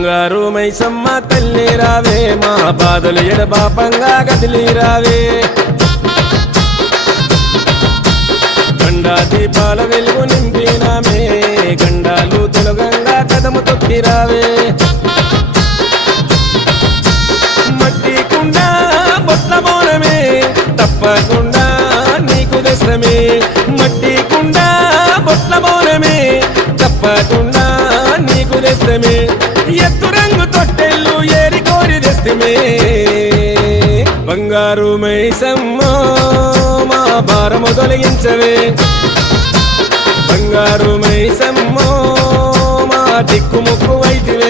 బంగారు మైసమ్మ తల్లి రావే మా బాధలు ఎడబాపంగా గదిలి రావే గండా దీపాల వెలుగు నింపినామే గండాలు తొలగంగా కదము తొక్కి రావే మట్టి కుండ బొట్ల మౌనమే తప్పకుండా నీకు దశమే మట్టి కుండ బొట్ల మౌనమే తప్పకుండా నీకు దశమే ఎత్తు రంగు తొట్టెళ్ళు ఏరి కోరి దస్తమే బంగారు మైసమ్మ మా భారము తొలగించవే బంగారు మైసమ్మ మా దిక్కు ముక్కు వైతివే